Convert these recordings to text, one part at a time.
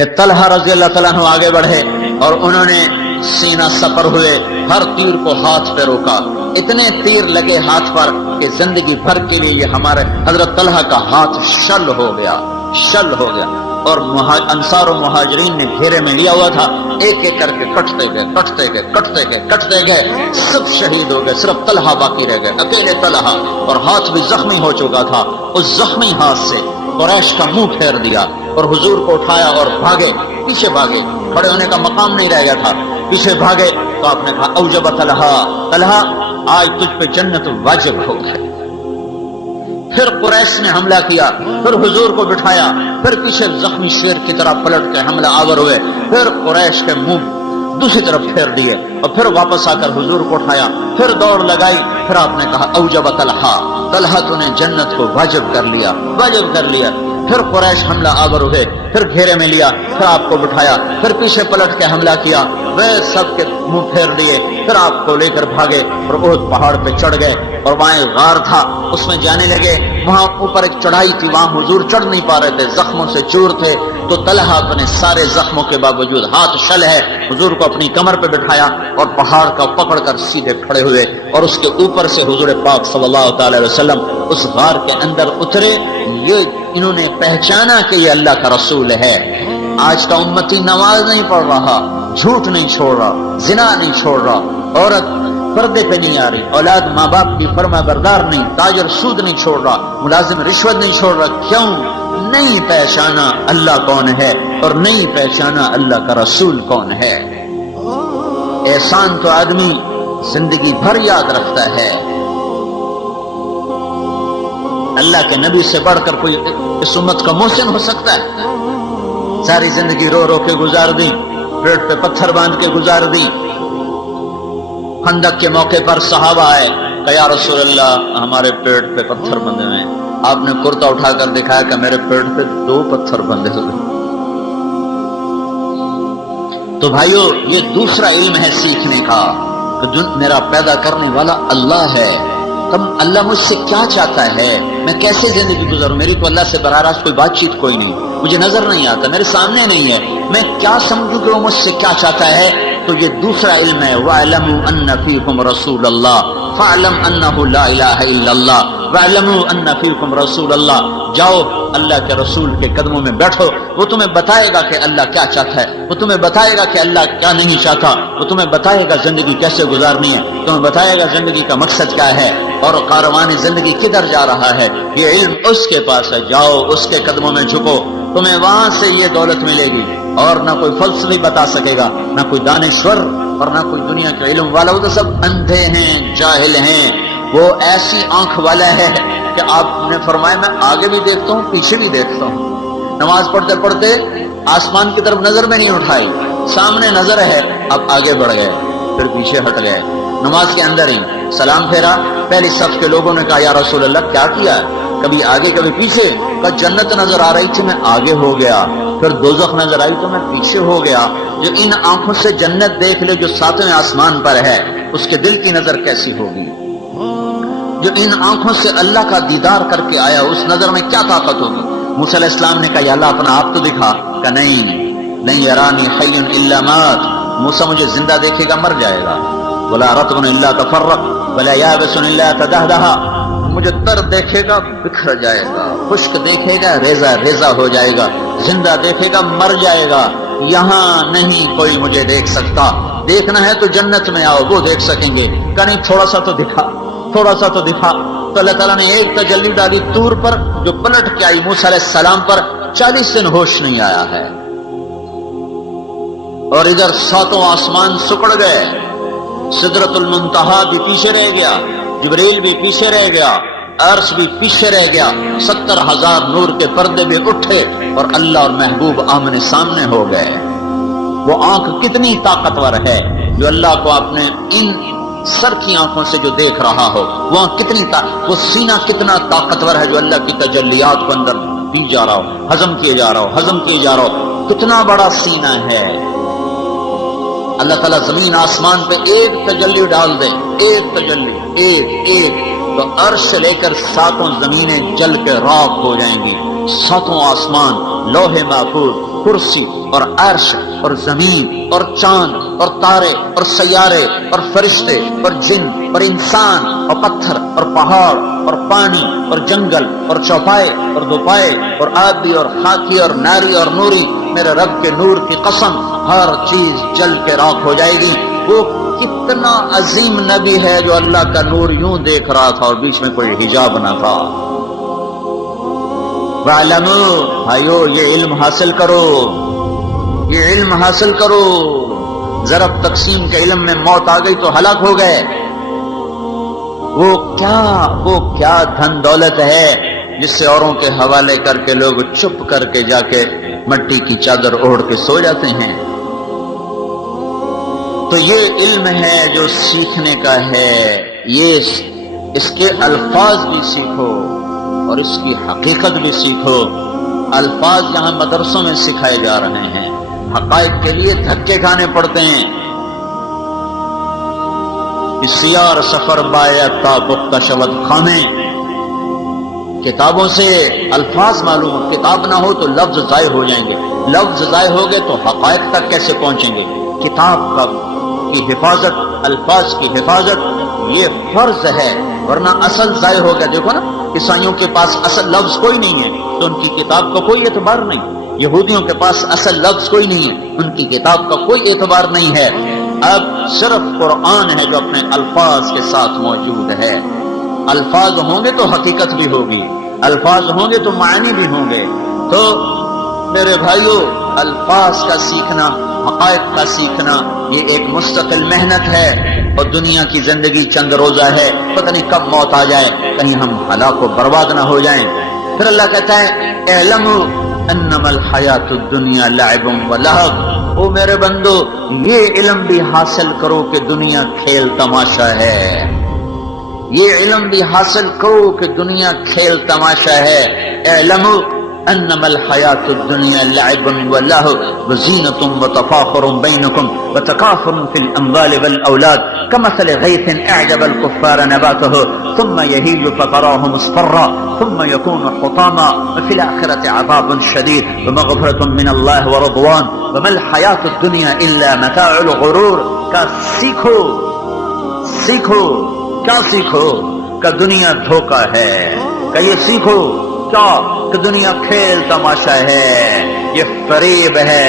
پھر طلحہ رضی اللہ تعالیٰ عنہ آگے بڑھے اور انہوں نے سینہ سپر ہوئے، ہر تیر کو ہاتھ پہ روکا، اتنے تیر لگے ہاتھ پر کہ زندگی بھر کے لیے یہ ہمارے حضرت طلحہ کا ہاتھ شل ہو گیا، شل ہو گیا۔ اور انصار و مہاجرین نے گھیرے میں لیا ہوا تھا، ایک ایک کر کے کٹتے گئے کٹتے گئے کٹتے گئے کٹتے گئے، سب شہید ہو گئے، صرف طلحہ باقی رہ گئے، اکیلے طلحہ، اور ہاتھ بھی زخمی ہو چکا تھا۔ اس زخمی ہاتھ سے قریش کا منہ پھیر دیا اور حضور کو اٹھایا اور بھاگے، پیچھے بھاگے، کھڑے ہونے کا مقام نہیں رہ گیا تھا، پیچھے بھاگے تو آپ نے کہا اوجب طلحہ، طلحہ آج تجھ پہ جنت واجب ہو گئی۔ پھر قریش نے حملہ کیا، پھر حضور کو بٹھایا، پھر پیچھے زخمی شیر کی طرح پلٹ کے حملہ آور ہوئے، پھر قریش کے منہ دوسری طرف پھیر دیے اور پھر واپس آ کر حضور کو اٹھایا، پھر دوڑ لگائی، پھر آپ نے کہا اوجب طلحہ، طلحہ تو نے جنت کو واجب کر لیا، واجب کر لیا۔ پھر قریش حملہ آور ہوئے، پھر گھیرے میں لیا، پھر آپ کو بٹھایا، پھر پیچھے پلٹ کے حملہ کیا، وہ سب کے منہ پھیر دیے، پھر آپ کو لے کر بھاگے اور احد پہاڑ پہ چڑھ گئے، اور وہاں ایک غار تھا اس میں جانے لگے، وہاں اوپر ایک چڑھائی تھی، وہاں حضور چڑھ نہیں پا رہے تھے، زخموں سے چور تھے، تو طلحہ اپنے سارے زخموں کے باوجود، ہاتھ شل ہے، حضور کو اپنی کمر پہ بٹھایا اور پہاڑ کا پکڑ کر سیدھے کھڑے ہوئے، اور اس کے اوپر سے حضور پاک صلی اللہ تعالی علیہ وسلم اس غار کے اندر اترے۔ یہ انہوں نے پہچانا کہ یہ اللہ کا رسول ہے۔ آج کا امتی نماز نہیں پڑھ رہا، جھوٹ نہیں چھوڑ رہا، زنا نہیں چھوڑ رہا، عورت پردے پہ نہیں آ رہی، اولاد ماں باپ کی فرما بردار نہیں، تاجر سود نہیں چھوڑ رہا، ملازم رشوت نہیں چھوڑ رہا، کیوں؟ نہیں پہچانا اللہ کون ہے اور نہیں پہچانا اللہ کا رسول کون ہے۔ احسان تو آدمی زندگی بھر یاد رکھتا ہے، اللہ کے نبی سے بڑھ کر کوئی اس امت کا محسن ہو سکتا ہے؟ ساری زندگی رو رو کے گزار دی، پیٹ پہ پتھر باندھ کے گزار دی۔ خندق کے موقع پر صحابہ آئے کہ یا رسول اللہ ہمارے پیٹ پہ پتھر بندھے ہوئے ہیں، آپ نے کرتا اٹھا کر دکھایا کہ میرے پیٹ پہ 2 پتھر بندھے ہوئے۔ تو بھائیو یہ دوسرا علم ہے سیکھنے کا کہ جو میرا پیدا کرنے والا اللہ ہے، تب اللہ مجھ سے کیا چاہتا ہے، میں کیسے زندگی گزاروں، میری تو اللہ سے براہ راست کوئی بات چیت کوئی نہیں، مجھے نظر نہیں آتا، میرے سامنے نہیں ہے، میں کیا سمجھوں کہ وہ مجھ سے کیا چاہتا ہے؟ تو یہ دوسرا علم ہے۔ وَاعْلَمُوا أَنَّ فِيكُمْ رَسُولَ اللَّهِ فَاعْلَمْ أَنَّهُ لَا إِلَٰهَ إِلَّا اللَّهِ وَاعْلَمُوا أَنَّ فِيكُمْ رَسُولَ اللَّهِ، جاؤ اللہ کے رسول کے قدموں میں بیٹھو، وہ تمہیں بتائے گا کہ اللہ کیا چاہتا ہے، وہ تمہیں بتائے گا کہ اللہ کیا نہیں چاہتا، وہ تمہیں بتائے گا زندگی کیسے گزارنی ہے، تمہیں بتائے گا زندگی کا مقصد کیا ہے اور کاروان زندگی کدھر جا رہا ہے۔ یہ علم اس کے پاس ہے، جاؤ اس کے قدموں میں جھکو، تمہیں وہاں سے یہ دولت ملے گی، اور نہ کوئی فلسفی بتا سکے گا، نہ کوئی دانشور اور نہ کوئی دنیا کے علم والا، وہ تو سب اندھے ہیں، جاہل ہیں۔ وہ ایسی آنکھ والا ہے کہ آپ نے فرمایا میں آگے بھی دیکھتا ہوں پیچھے بھی دیکھتا ہوں، نماز پڑھتے پڑھتے آسمان کی طرف نظر میں نہیں اٹھائی، سامنے نظر ہے، اب آگے بڑھ گئے، پھر پیچھے ہٹ گئے، نماز کے اندر ہی سلام پھیرا، پہلی صف کے لوگوں نے کہا یا رسول اللہ کیا کیا ہے، کبھی آگے کبھی پیچھے، کہا جنت نظر آ رہی تھی میں آگے ہو گیا، پھر دوزخ نظر آئی تو میں پیچھے ہو گیا۔ جو ان آنکھوں سے جنت دیکھ لے جو 7ویں آسمان پر ہے، اس کے دل کی نظر کیسی ہوگی؟ جو ان آنکھوں سے اللہ کا دیدار کر کے آیا، اس نظر میں کیا طاقت ہوگی؟ موسیٰ علیہ السلام نے کہا یا اللہ اپنا آپ تو دکھا، کہ نہیں یرانی حی الا مات، موسیٰ مجھے زندہ دیکھے گا مر جائے گا، ولا رطب الا تفرق ولا یابس الا تدہدہ، مجھے تر دیکھے گا بکھر جائے گا، خشک دیکھے گا ریزہ ریزہ ہو جائے گا، زندہ دیکھے گا مر جائے گا، یہاں نہیں کوئی مجھے دیکھ سکتا، دیکھنا ہے تو جنت میں آؤ وہ دیکھ سکیں گے، کہ نہیں تھوڑا سا تو دکھا، تھوڑا سا تو دکھا۔ تو اللہ تعالیٰ نے ایک تجلی ڈالی طور پر جو پلٹ کے آئی موسیٰ علیہ السلام پر، 40 دن ہوش نہیں آیا ہے، اور ادھر 7 آسمان سکڑ گئے، سدرۃ المنتہا بھی پیچھے رہ گیا، جبریل بھی پیچھے رہ گیا، عرش بھی پیچھے رہ گیا، 70,000 نور کے پردے بھی اٹھے اور اللہ اور محبوب آمنے سامنے ہو گئے۔ وہ آنکھ کتنی طاقتور ہے جو اللہ کو اپنے ان سر کی آنکھوں سے جو دیکھ رہا ہو، وہ کتنی وہ سینہ کتنا طاقتور ہے جو اللہ کی تجلیات کو اندر دی جا رہا ہو، ہضم کیے جا رہا ہو، ہضم کیے جا رہا ہو، کتنا بڑا سینہ ہے۔ اللہ تعالیٰ زمین آسمان پہ ایک تجلی ڈال دے، ایک تجلی، ایک تو عرش سے لے کر 7 زمینیں جل کے راکھ ہو جائیں گی، 7 آسمان، لوح محفوظ، کرسی اور عرش اور زمین اور چاند اور تارے اور سیارے اور فرشتے اور جن اور انسان اور پتھر اور پہاڑ اور پانی اور جنگل اور چوپائے اور دوپائے اور آبی اور خاکی اور ناری اور نوری، میرے رب کے نور کی قسم ہر چیز جل کے راکھ ہو جائے گی۔ وہ کتنا عظیم نبی ہے جو اللہ کا نور یوں دیکھ رہا تھا اور بیچ میں کوئی حجاب نہ تھا۔ وَاعْلَمُوا، بھائیو یہ علم حاصل کرو، یہ علم حاصل کرو۔ ضرب تقسیم کے علم میں موت آ گئی تو ہلاک ہو گئے۔ وہ کیا دھن دولت ہے جس سے اوروں کے حوالے کر کے لوگ چپ کر کے جا کے مٹی کی چادر اوڑھ کے سو جاتے ہیں۔ تو یہ علم ہے جو سیکھنے کا ہے، یہ اس کے الفاظ بھی سیکھو اور اس کی حقیقت بھی سیکھو۔ الفاظ یہاں مدرسوں میں سکھائے جا رہے ہیں، حقائق کے لیے دھکے کھانے پڑتے ہیں۔ سیار سفر باید تا پختہ شود خانے، کتابوں سے الفاظ معلوم ہو، کتاب نہ ہو تو لفظ ضائع ہو جائیں گے، لفظ ضائع ہو گئے تو حقائق تک کیسے پہنچیں گے؟ کتاب کی حفاظت، الفاظ کی حفاظت یہ فرض ہے، ورنہ اصل ضائع ہو گیا۔ دیکھو نا، عیسائیوں کے پاس اصل لفظ کوئی نہیں ہے تو ان کی کتاب کا کوئی اعتبار نہیں، یہودیوں کے پاس اصل لفظ کوئی نہیں ہے، ان کی کتاب کا کوئی اعتبار نہیں ہے۔ اب صرف قرآن ہے جو اپنے الفاظ کے ساتھ موجود ہے۔ الفاظ ہوں گے تو حقیقت بھی ہوگی، الفاظ ہوں گے تو معنی بھی ہوں گے۔ تو میرے بھائیو، الفاظ کا سیکھنا، حقائق کا سیکھنا یہ ایک مستقل محنت ہے، اور دنیا کی زندگی چند روزہ ہے، پتہ نہیں کب موت آ جائے، کہیں ہم ہلاک و برباد نہ ہو جائیں۔ پھر اللہ کہتا ہے اعلموا انما الحیات الدنیا لعب و لہو، او میرے بندو یہ علم بھی حاصل کرو کہ دنیا کھیل تماشا ہے، یہ علم بھی حاصل کرو کہ دنیا کھیل تماشا ہے۔ اعلموا انما الحیات الدنیا لعب و لہو وزینۃ وتفاخر بینکم وتکاثر فی الاموال والاولاد کمثل غیث اعجب الکفار نباته ثم یہیج فتراه مصفرا ثم یکون حطاما وفی الآخرۃ عذاب شدید ومغفرۃ من اللہ ورضوان وما الحیات الدنیا الا متاع الغرور۔ کا سیکھو کیا سیکھو کہ دنیا دھوکہ ہے، کہ یہ سیکھو کیا کہ دنیا کھیل تماشا ہے، یہ فریب ہے،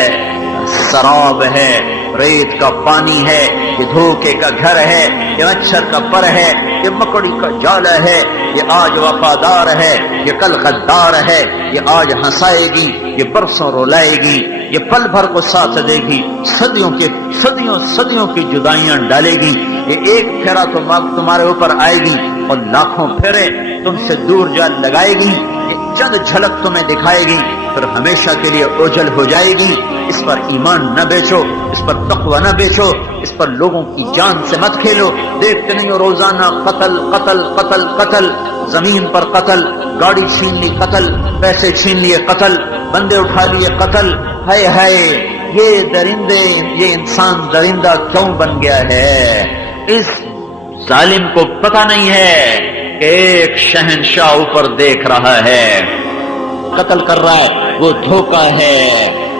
سراب ہے، ریت کا پانی ہے، یہ دھوکے کا گھر ہے، یہ مچھر کا پر ہے، یہ مکڑی کا جالا ہے، یہ آج وفادار ہے، یہ کل غدار ہے، یہ آج ہنسائے گی، یہ برسوں رولائے گی، یہ پل بھر کو ساتھ دے گی، صدیوں کی جدائیاں ڈالے گی، یہ ایک پھیرا تو تمہارے اوپر آئے گی اور لاکھوں پھیرے تم سے دور جا لگائے گی، یہ چند جھلک تمہیں دکھائے گی پھر ہمیشہ کے لیے اوجھل ہو جائے گی۔ اس پر ایمان نہ بیچو، اس پر تقوی نہ بیچو، اس پر لوگوں کی جان سے مت کھیلو۔ دیکھتے نہیں ہو روزانہ قتل قتل قتل قتل، زمین پر قتل، گاڑی چھین لی قتل، پیسے چھین لیے قتل، بندے اٹھا لیے قتل۔ ہائے ہائے، یہ درندے، یہ انسان درندہ کیوں بن گیا ہے؟ اس ظالم کو پتہ نہیں ہے کہ ایک شہنشاہ اوپر دیکھ رہا ہے، قتل کر رہا ہے، وہ دھوکہ ہے،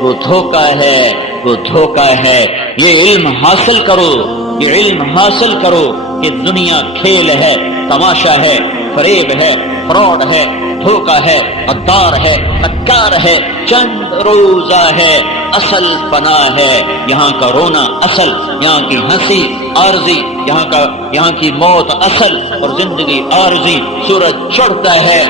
وہ دھوکہ ہے، وہ دھوکہ ہے۔ یہ علم حاصل کرو، یہ علم حاصل کرو کہ دنیا کھیل ہے، تماشا ہے، فریب ہے، فراڈ ہے، دھوکہ ہے، غدار ہے، مکار ہے، چند روزہ ہے، اصل پناہ ہے۔ یہاں کا رونا اصل، یہاں کی ہنسی عارضی، یہاں کی موت اصل اور زندگی عارضی۔ سورج چڑھتا ہے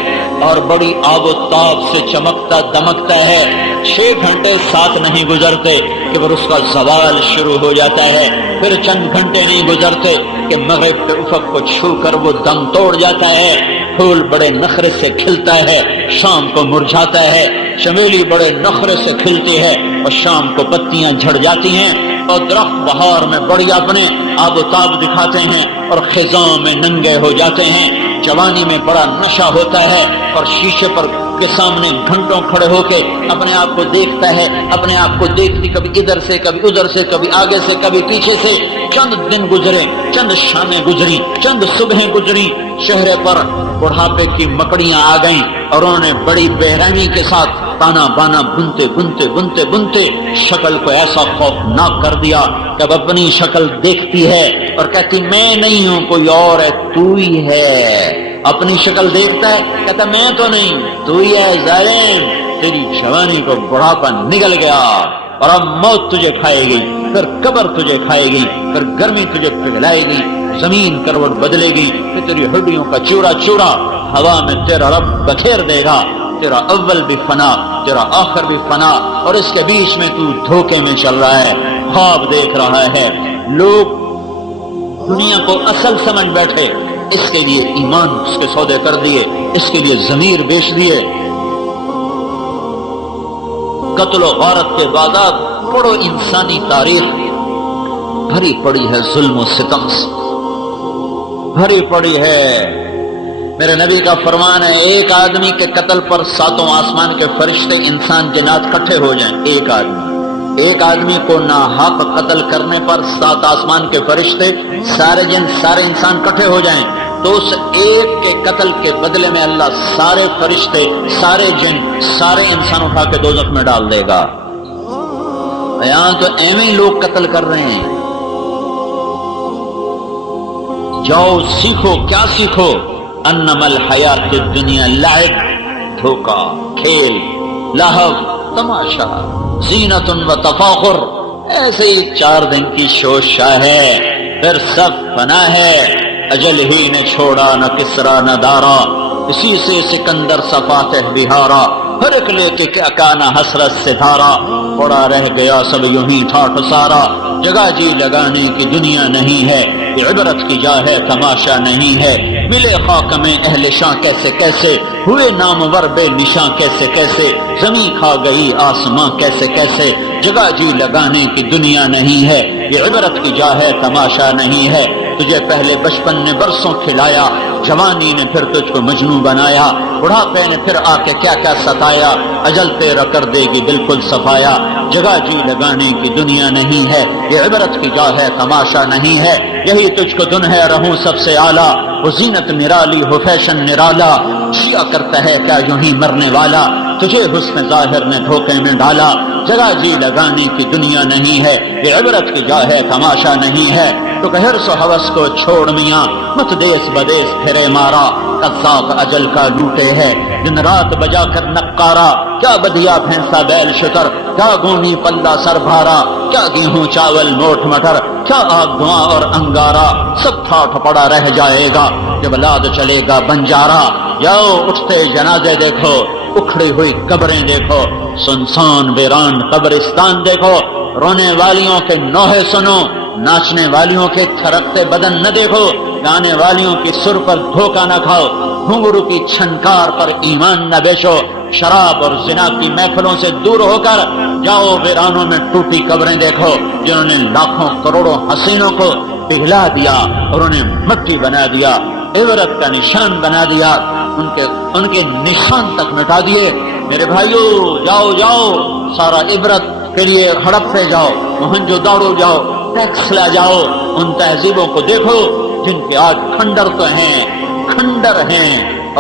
اور بڑی آب و تاب سے چمکتا دمکتا ہے، 6 گھنٹے ساتھ نہیں گزرتے کہ پھر اس کا زوال شروع ہو جاتا ہے، پھر چند گھنٹے نہیں گزرتے کہ مغرب کے افق کو چھو کر وہ دم توڑ جاتا ہے۔ پھول بڑے نخرے سے کھلتا ہے، شام کو مرجھاتا ہے، چمیلی بڑے نخرے سے کھلتی ہے اور شام کو پتیاں جھڑ جاتی ہیں، اور درخت بہار میں بڑی اپنے آب و تاب دکھاتے ہیں اور خزاں میں ننگے ہو جاتے ہیں۔ جوانی میں بڑا نشہ ہوتا ہے اور شیشے پر کے سامنے گھنٹوں کھڑے ہو کے اپنے آپ کو دیکھتا ہے، اپنے آپ کو دیکھتی کبھی ادھر سے کبھی ادھر سے، کبھی آگے سے کبھی پیچھے سے۔ چند دن گزرے، چند شامیں گزری، چند صبحیں گزری، چہرے پر بڑھاپے کی مکڑیاں آ گئیں اور انہوں نے بڑی بے رحمی کے ساتھ تانا بانا بنتے بنتے بنتے بنتے شکل کو ایسا خوفناک کر دیا کہ اب اپنی شکل دیکھتی ہے اور کہتی میں نہیں ہوں کوئی اور ہے، تو ہی ہے۔ اپنی شکل دیکھتا ہے کہتا میں تو نہیں، تو ہی ہے ظالم، تیری جوانی کو بڑھاپا نگل گیا اور اب موت تجھے کھائے گی، پھر قبر تجھے کھائے گی، پھر گرمی تجھے پگھلائے گی، زمین کروٹ بدلے گی، پھر تیری ہڈیوں کا چورا چورا ہوا میں تیرا رب بکھیر دے گا، تیرا اول بھی فنا، تیرا آخر بھی فنا، اور اس کے بیچ میں تو دھوکے میں چل رہا ہے، خواب دیکھ رہا ہے۔ لوگ دنیا کو اصل سمجھ بیٹھے، اس کے لیے ایمان اس کے سودے کر دیے، اس کے لیے ضمیر بیچ دیے۔ قتل و غارت کے بعدات پڑھو، انسانی تاریخ بھری پڑی ہے ظلم و ستم سے، بھری پڑی ہے۔ میرے نبی کا فرمان ہے ایک آدمی کے قتل پر ساتوں آسمان کے فرشتے انسان جنات اکٹھے ہو جائیں۔ ایک آدمی کو ناحق قتل کرنے پر 7 آسمان کے فرشتے، سارے جن سارے انسان اکٹھے ہو جائیں تو اس ایک کے قتل کے بدلے میں اللہ سارے فرشتے، سارے جن، سارے انسان اٹھا کے دوزخ میں ڈال دے گا۔ یہاں تو ایویں لوگ قتل کر رہے ہیں۔ جاؤ سیکھو، کیا سیکھو؟ انما الحیات الدنیا لعب، دھوکا، کھیل، لہو، تماشا، زینت و تفاخر، ایسے ہی 4 دن کی شوشا ہے، پھر سب فنا ہے۔ اجل ہی نے چھوڑا نہ کسرا نہ دارا، اسی سے سکندر صفاتہ بہارا، فرق لے کے کیا کانا حسرت سے دھارا، پڑا رہ گیا سب یوں ہی ٹھاٹھ سارا، جگہ جی لگانے کی دنیا نہیں ہے، یہ عبرت کی جا ہے تماشا نہیں ہے، ملے خاک میں اہل شاں کیسے کیسے، ہوئے نامور بے نشاں کیسے کیسے، زمین کھا گئی آسماں کیسے کیسے، جگہ جی لگانے کی دنیا نہیں ہے، یہ عبرت کی جا ہے تماشا نہیں ہے۔ تجھے پہلے بچپن نے برسوں کھلایا، جوانی نے پھر تجھ کو مجنوں بنایا، بڑھاپے نے پھر آ کے کیا کیا ستایا، اجل تیرا کر دے گی بالکل صفایا، جگہ جی لگانے کی دنیا نہیں ہے، یہ عبرت کی جا ہے تماشا نہیں ہے، یہی تجھ کو دن ہے رہوں سب سے اعلیٰ، وہ زینت نرالی ہو فیشن نرالا، شیعہ کرتا ہے کیا یوں ہی مرنے والا، تجھے حسن ظاہر نے دھوکے میں ڈالا، جگہ جی لگانے کی دنیا نہیں ہے، یہ عبرت کی جا ہے تماشا نہیں ہے۔ تو کہ حرص و ہوس کو چھوڑ میاں، مت دیس بدیس پھرے مارا، قذاق اجل کا لوٹے ہے، دن رات بجا کر نقارا، کیا بدیا بھینسا بیل شکر، کیا گونی پلہ سر بھارا، کیا گیہوں چاول موٹ مٹر، کیا آگ دھواں اور انگارا، سب ٹھاٹھ پڑا رہ جائے گا جب لاد چلے گا بنجارا۔ جاؤ اٹھتے جنازے دیکھو، اکھڑی ہوئی قبریں دیکھو، سنسان ویران قبرستان دیکھو، رونے والیوں کے نوحے سنو، ناچنے والیوں کے تھرکتے بدن نہ دیکھو، گانے والیوں کی سر پر دھوکہ نہ کھاؤ، گھنگرو کی چھنکار پر ایمان نہ بیچو، شراب اور زنا کی محفلوں سے دور ہو کر جاؤ ویرانوں میں ٹوٹی قبریں دیکھو، جنہوں نے لاکھوں کروڑوں حسینوں کو پگھلا دیا اور انہیں مٹی بنا دیا، عبرت کا نشان بنا دیا، ان کے نشان تک مٹا دیے۔ میرے بھائیو جاؤ جاؤ، سارا عبرت کے لیے ہڑپے جاؤ، موہنجو داڑو جاؤ، ٹیکس لا جاؤ، ان تہذیبوں کو دیکھو جن کے آج کھنڈر تو ہیں، کھنڈر ہیں،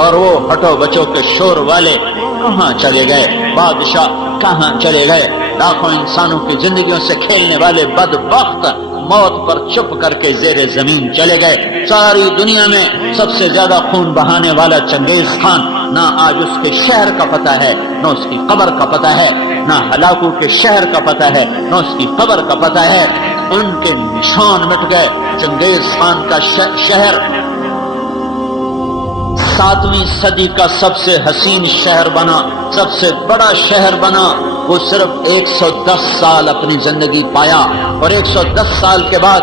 اور وہ ہٹو بچوں کے شور والے کہاں چلے گئے، بادشاہ کہاں چلے گئے، لاکھوں انسانوں کی زندگیوں سے کھیلنے والے بدبخت موت پر چپ کر کے زیر زمین چلے گئے۔ ساری دنیا میں سب سے زیادہ خون بہانے والا چنگیز خان، نہ آج اس کے شہر کا پتہ ہے نہ اس کی قبر کا پتہ ہے، نہ ہلاکو کے شہر کا پتہ ہے نہ اس کی قبر کا پتہ ہے، ان کے نشان مٹ گئے۔ چنگیز خان کا شہر 7ویں صدی کا سب سے حسین شہر بنا، سب سے بڑا شہر بنا، وہ صرف 110 سال اپنی زندگی پایا، اور 110 سال کے بعد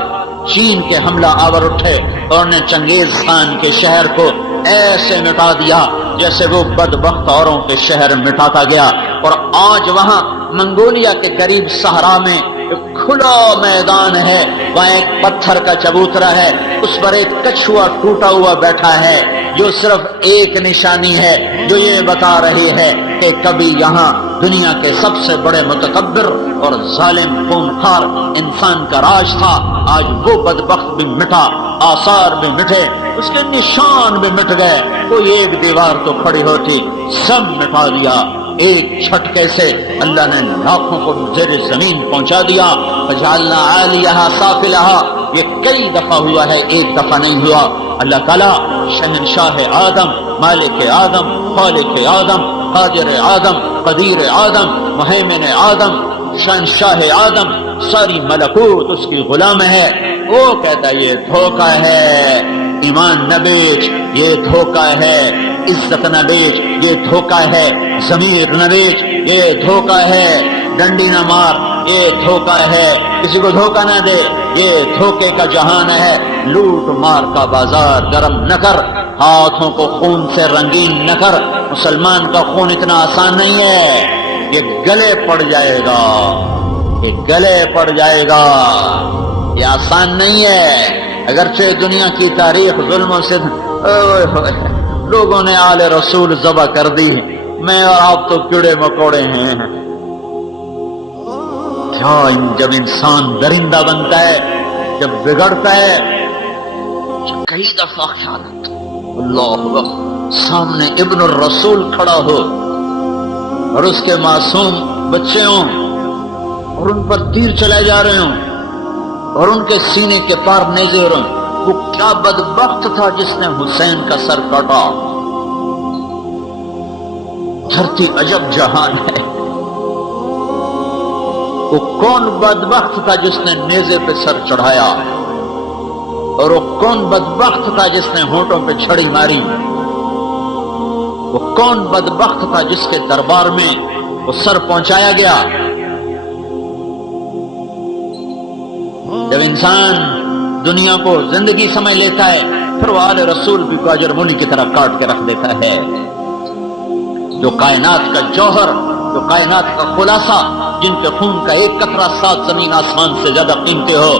چین کے حملہ آور اٹھے اور نے چنگیز خان کے شہر کو ایسے مٹا دیا جیسے وہ بدبخت اوروں کے شہر مٹاتا گیا۔ اور آج وہاں منگولیا کے قریب صحرا میں ایک کھلا میدان ہے، وہاں ایک پتھر کا چبوترا ہے، اس پر ایک کچھوا ٹوٹا ہوا بیٹھا ہے، جو صرف ایک نشانی ہے جو یہ بتا رہی ہے کہ کبھی یہاں دنیا کے سب سے بڑے متکبر اور ظالم خونخوار انسان کا راج تھا۔ آج وہ بدبخت بھی مٹا، آثار بھی مٹے، اس کے نشان بھی مٹ گئے، کوئی ایک دیوار تو کھڑی ہوتی، سب مٹا دیا۔ ایک چھٹکے سے اللہ نے لاکھوں کو زیر زمین پہنچا دیا. فجعلنا عالیہا سافلہا، یہ کئی دفعہ ہوا ہے، ایک دفعہ نہیں ہوا. اللہ تعالیٰ شہنشاہ آدم، مالک آدم، خالق آدم، قادر آدم، قدیر آدم، مہیمن آدم، شہنشاہ آدم، ساری ملکوت اس کی غلام ہے. وہ کہتا ہے یہ دھوکہ ہے، ایمان نہ بیچ، یہ دھوکہ ہے، عزت نہ بیچ، یہ دھوکہ ہے، ضمیر نہ بیچ، یہ دھوکہ ہے، ڈنڈی نہ مار، یہ دھوکہ ہے، کسی کو دھوکہ نہ دے، یہ دھوکے کا جہان ہے. لوٹ مار کا بازار گرم نہ کر، ہاتھوں کو خون سے رنگین نہ کر. مسلمان کا خون اتنا آسان نہیں ہے، یہ گلے پڑ جائے گا، یہ گلے پڑ جائے گا، یہ آسان نہیں ہے. اگرچہ دنیا کی تاریخ ظلموں سے لوگوں نے آل رسول ذبح کر دی، میں اور آپ تو کیڑے مکوڑے ہیں. کیا جب انسان درندہ بنتا ہے، جب بگڑتا ہے، کئی دفعہ خیال آتا اللہ اکبر سامنے ابن الرسول کھڑا ہو اور اس کے معصوم بچے ہوں اور ان پر تیر چلائے جا رہے ہوں اور ان کے سینے کے پار نیزے ہو رہے ہوں. وہ کیا بدبخت تھا جس نے حسین کا سر کاٹا. دھرتی عجب جہان ہے. وہ کون بدبخت تھا جس نے نیزے پہ سر چڑھایا، اور وہ کون بدبخت تھا جس نے ہونٹوں پہ چھڑی ماری. وہ کون بدبخت تھا جس کے دربار میں وہ سر پہنچایا گیا. جب انسان دنیا کو زندگی سمجھ لیتا ہے، پھر وہ آل رسول بھی گاجر مولی کی طرح کاٹ کے رکھ دیتا ہے. جو کائنات کا جوہر، جو کائنات کا خلاصہ، جن کے خون کا ایک قطرہ 7 زمین آسمان سے زیادہ قیمتی ہو،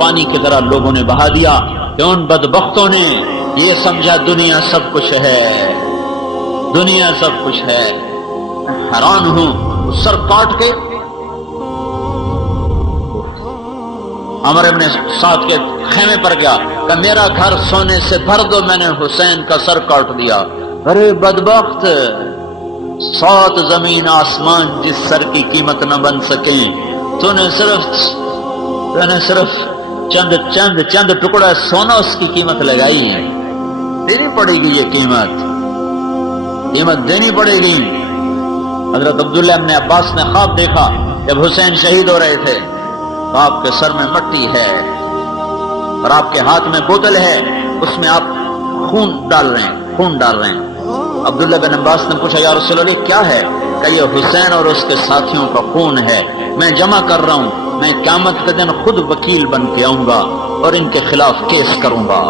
پانی کی طرح لوگوں نے بہا دیا. کہ ان بدبختوں نے یہ سمجھا دنیا سب کچھ ہے، دنیا سب کچھ ہے. حیران ہوں، سر کاٹ کے عمر ابن سعد کے خیمے پر گیا کہ میرا گھر سونے سے بھر دو، میں نے حسین کا سر کاٹ دیا. ارے بدبخت، 7 زمین آسمان جس سر کی قیمت نہ بن سکیں، تو نے صرف چند ٹکڑا سونا اس کی قیمت لگائی ہے. دینی پڑے گی یہ قیمت دینی پڑے گی. حضرت عبداللہ ابن عباس نے خواب دیکھا جب حسین شہید ہو رہے تھے، تو آپ کے سر میں مٹی ہے اور آپ کے ہاتھ میں بوتل ہے، اس میں آپ خون ڈال رہے ہیں. عبداللہ بن عباس نے پوچھا یا رسول اللہ کیا ہے؟ کہ یہ حسین اور اس کے ساتھیوں کا خون ہے، میں جمع کر رہا ہوں، میں قیامت کے دن خود وکیل بن کے آؤں گا اور ان کے خلاف کیس کروں گا.